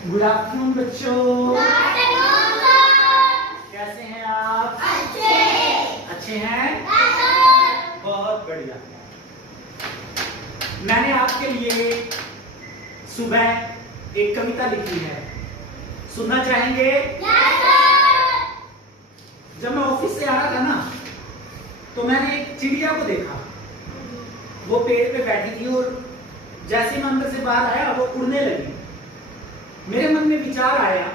Good afternoon बच्चों। कैसे हैं आप? अच्छे हैं? बहुत बढ़िया। मैंने आपके लिए सुबह एक कविता लिखी है, सुनना चाहेंगे? जब मैं ऑफिस से आ रहा था ना, तो मैंने एक चिड़िया को देखा। वो पेड़ पे बैठी थी और जैसे मैं अंदर से बाहर आया वो उड़ने लगी। मेरे मन में विचार आया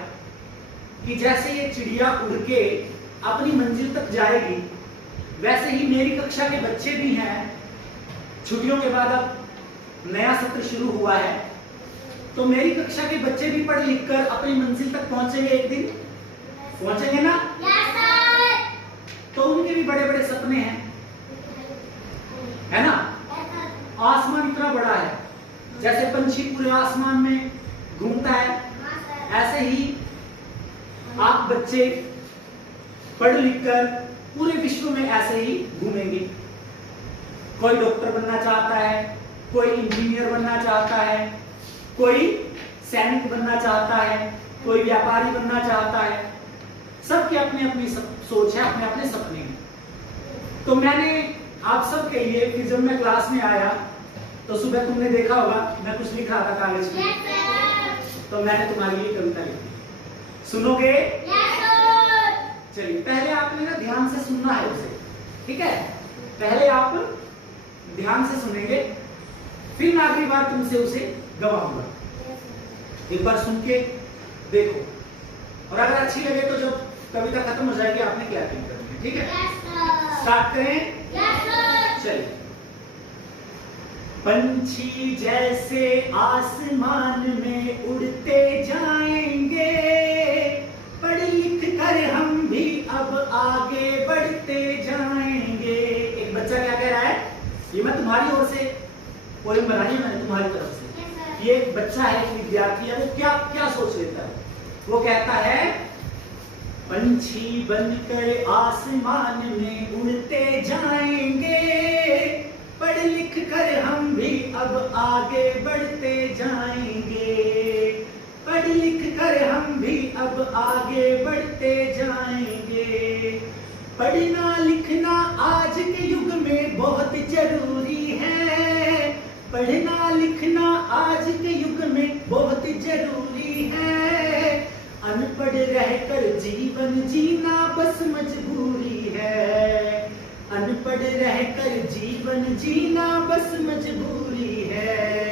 कि जैसे ये चिड़िया उड़ के अपनी मंजिल तक जाएगी, वैसे ही मेरी कक्षा के बच्चे भी हैं। छुट्टियों के बाद अब नया सत्र शुरू हुआ है, तो मेरी कक्षा के बच्चे भी पढ़ लिख कर अपनी मंजिल तक पहुंचेंगे, एक दिन पहुंचेंगे ना? तो उनके भी बड़े बड़े सपने हैं, है ना? आसमान इतना बड़ा है, जैसे पंछी पूरे आसमान में घूमता है, ऐसे ही आप बच्चे पढ़ लिख कर पूरे विश्व में ऐसे ही घूमेंगे। कोई डॉक्टर बनना चाहता है, कोई इंजीनियर बनना चाहता है, कोई सैनिक बनना चाहता है, कोई व्यापारी बनना चाहता है। सबके अपनी अपनी सोच है, अपने अपने सपने हैं। तो मैंने आप सब के लिए, फिर जब मैं क्लास में आया तो सुबह तुमने देखा होगा मैं कुछ लिख रहा था कागज पे, तो मैंने तुम्हारे लिए कविता लिखी। सुनोगे? चलिए, पहले आपने ना ध्यान से सुनना है उसे, ठीक है? पहले आप ध्यान से सुनेंगे, फिर मैं अगली बार तुमसे उसे गवाऊंगा। एक बार सुन के देखो, और अगर अच्छी लगे तो जब कविता खत्म हो जाएगी आपने क्या करना है, ठीक है? स्टार्ट करें? चलिए। पंछी जैसे आसमान में उड़ते जाएंगे, पढ़ लिख कर हम भी अब आगे बढ़ते जाएंगे। एक बच्चा क्या कह रहा है? ये मैं तुम्हारी ओर से पोएम बनाई है, मैंने तुम्हारी तरफ से। ये एक बच्चा है, एक विद्यार्थी है, वो क्या क्या सोच लेता है? वो कहता है, पंछी बनकर आसमान में उड़ते जाएंगे, पढ़ लिख कर हम भी अब आगे बढ़ते जाएंगे, पढ़ लिख कर हम भी अब आगे बढ़ते जाएंगे। पढ़ना लिखना आज के युग में बहुत जरूरी है, पढ़ना लिखना आज के युग में बहुत जरूरी है। अनपढ़ रहकर जीवन जीना बस मजबूरी है, अनपढ़ रहकर जीवन जीना बस मजबूरी है।